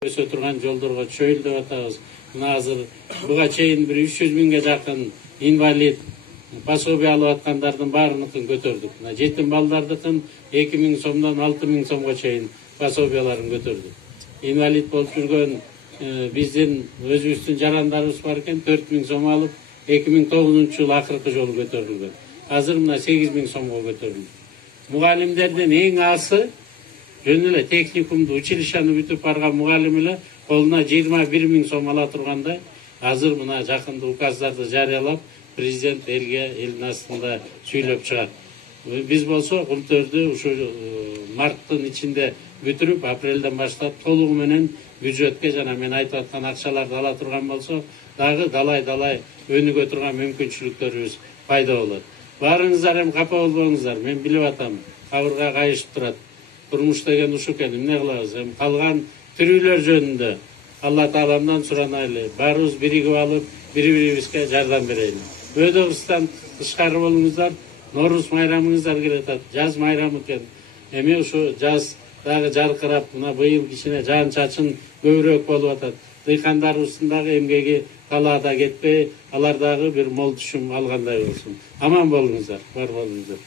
өсө турган жолдорго чөйүл деп атабыз. Мына азыр буга чейин бир 300 миңге жакын инвалид пособие алып аткандардын баарыныкын көтөрдүк. Мына жетим балдардыкын 2000 сомдон 6000 сомго чейин пособияларын көтөрдүк. Инвалид болуп жүргөн биздин өзүбүздүн жарандарыбыз бар экен, 4000 сом алып 2009-жылы акыркы жолу көтөрүлгөн. Азыр мына 8000 сомго көтөрүлдү. Мугалимдердин эң асы жөн эле техникумду, училищаны бүтүп барган мугалим эле колуна 21 000 сом ала тургандай. Азыр мына жакында указдарды жарыялап, президент элге элдин астында сүйлөп чыгат. Биз болсо Култөрдү ушу марттын ичинде бүтүрүп, апрелден баштап толугу менен бюджетке жана мен айтып аткан акчаларды ала турган болсо, дагы далай өнүгө турган мүмкүнчүлүктөрүбүз пайда болот. Баарыңыздар эми капа болбоңуздар. Мен билип атам, кабырга кайышып турат. Турмуш деген ушу экен, эмне кылабыз? Эми калган тирүүлөр жөнүндө Алла Тааламдан суранайлы. Баарыбыз биригип алып, бири-бирибизге жардам берели. Өйдө кырсыздан тышкары болуңуздар. Норуз майрамыңыздар келатат. Жаз майрамы экен. Эми ушу жаз дагы жаркырап, мына быйыл кичине жаан чачын көбүрөөк болуп атат. Дыйкандарыбыздын дагы эмгеги талаада кетпей, алар дагы бир мол түшүм алгандай болсун. Аман болуңуздар, бар болуңуздар.